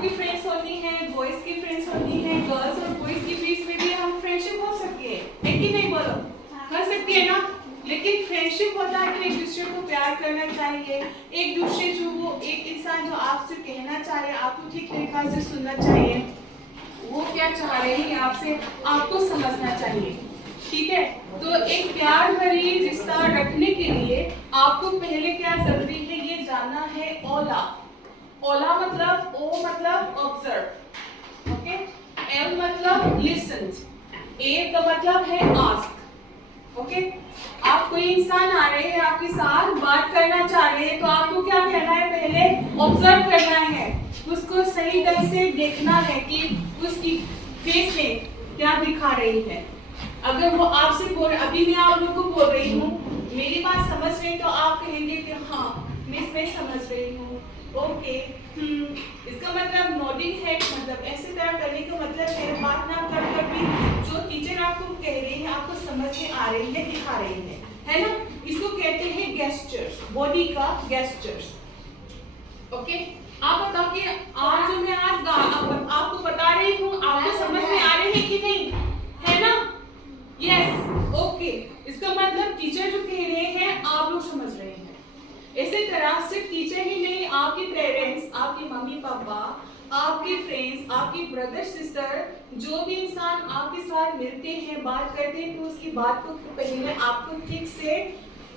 की फ्रेंड्स होनी है, बॉयज की फ्रेंड्स होनी है, गर्ल्स और बॉयज के बीच में भी हम फ्रेंडशिप हो सकती है कि नहीं बोलो? कर सकती है ना? लेकिन फ्रेंडशिप होता है कि एक दूसरे को प्यार करना चाहिए, एक दूसरे जो वो एक इंसान जो आपसे कहना चाहे आपको ठीक तरीका से सुनना चाहिए, वो क्या चाह रहे हैं आपसे आपको समझना चाहिए। ठीक है, तो एक प्यार भरी रिश्ता रखने के लिए आपको पहले क्या जरूरी है ये जानना है। ओला, ओला मतलब ओ मतलब ऑब्जर्व, ओके, एल मतलब लिसन, ए का मतलब है आस्क। ओके, आप कोई इंसान आ रहे हैं आपके साथ बात करना चाह रहे हैं तो आपको क्या करना है? पहले ऑब्जर्व करना है, उसको सही ढंग से देखना है कि उसकी फेस में क्या दिखा रही है। अगर वो आपसे बोल, अभी मैं आप लोग को बोल रही हूँ, मेरी बात समझ रहे तो आप कहेंगे कि हाँ मैं समझ रही हूँ, ओके, इसका मतलब नोडिंग हेड, मतलब ऐसे तरह करने का मतलब है बात ना कर कर भी जो टीचर आपको कह रही है आपको समझ में आ रही है, दिखा रही है ना? इसको कहते हैं गेस्चर्स, बॉडी का गेस्चर्स। ओके, आप बताओ कि आज जो मैं आज आपको बता रही हूँ आपको समझ में आ रही है कि नहीं, है ना? यस, ओके, इसका मतलब टीचर जो कह रहे हैं आप लोग समझ रहे हैं। इसी तरह सिर्फ टीचर ही नहीं, आपके पेरेंट्स, आपके मम्मी पापा, आपके फ्रेंड्स, आपके ब्रदर सिस्टर, जो भी इंसान आपके साथ मिलते हैं बात करते हैं तो उसकी बात को पहले आपको ठीक से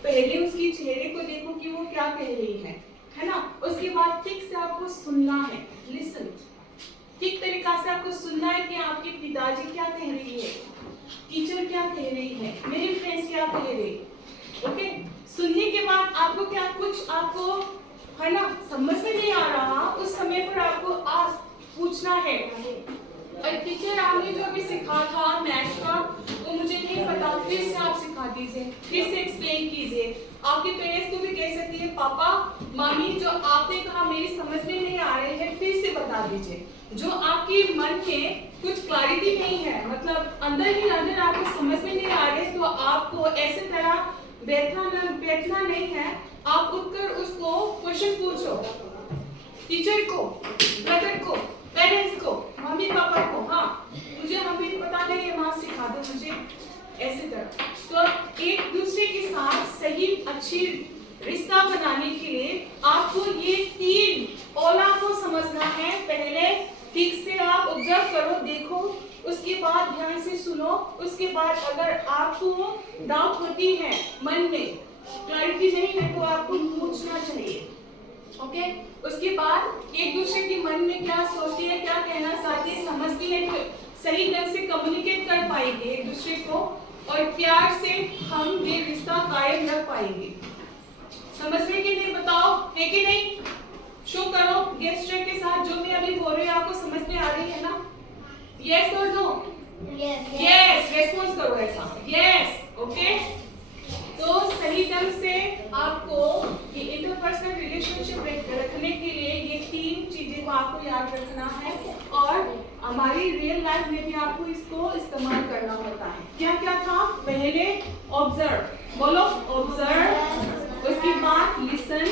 पहले उसके चेहरे को देखो कि वो क्या कह रही है ना? उसके बाद ठीक से आपको सुनना है, लिसन, ठीक तरीका से आपको सुनना है कि आपके पिताजी क्या कह रही है, टीचर क्या कह रही है, मेरे फ्रेंड्स क्या कह रहे हैं। ओके, सुनने के बाद आपको क्या कुछ आपको है ना समझ में नहीं आ रहा, उस समय पर आपको पूछना है। और टीचर आपने जो अभी सिखा था मैथ्स का वो मुझे नहीं पता, फिर से आप सिखा दीजिए, फिर से एक्सप्लेन कीजिए। आपके पेरेंट्स को भी कह सकती है पापा मामी जो आपने कहा मेरी समझ में नहीं आ रहे हैं, फिर से बता दीजिए। जो आपके मन में कुछ क्लैरिटी नहीं है, मतलब अंदर ही अंदर आपको समझ में नहीं आ रहे, तो आपको ऐसे तरह बैठना नहीं है, आप उठकर उसको क्वेश्चन पूछो, टीचर को, ब्रदर को, पेरेंट्स को, मम्मी पापा को, हाँ मुझे हमें पता नहीं है, माँ सिखा दो मुझे, ऐसे तरह। तो एक दूसरे के साथ सही अच्छी रिश्ता बनाने के लिए आपको ये तीन ओला को समझना है। पहले ठीक से आप ऑब्जर्व करो, देखो, उसके बाद ध्यान से सुनो, उसके बाद अगर आपको डाउट होती है मन में, क्लैरिटी नहीं है तो आपको पूछना चाहिए। ओके, उसके बाद एक दूसरे के मन में क्या सोचती है, क्या कहना चाहती है, समझती है तो सही ढंग से कम्युनिकेट कर पाएंगे एक दूसरे को, और प्यार से हम ये रिश्ता कायम रख पाएंगे। समझ रहे कि नहीं? बताओ, है कि नहीं? शो करो गेस्चर के साथ, जो मैं अभी बोल रही हूँ आपको समझ में आ रही है ना? यस और नो? यस, रेस्पॉन्स करो ऐसा, यस, ओके। तो सही ढंग से आपको ये इंटरपर्सनल रिलेशनशिप रखने के लिए ये तीन चीजें को आपको याद रखना है, और हमारी रियल लाइफ में भी आपको इसको इस्तेमाल करना होता है। क्या क्या था? पहले ऑब्जर्व, बोलो ऑब्जर्व, उसके बाद लिसन,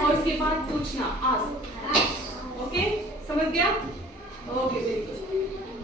और उसके बाद पूछना, आस्क। ओके, समझ गया? Okay, very good.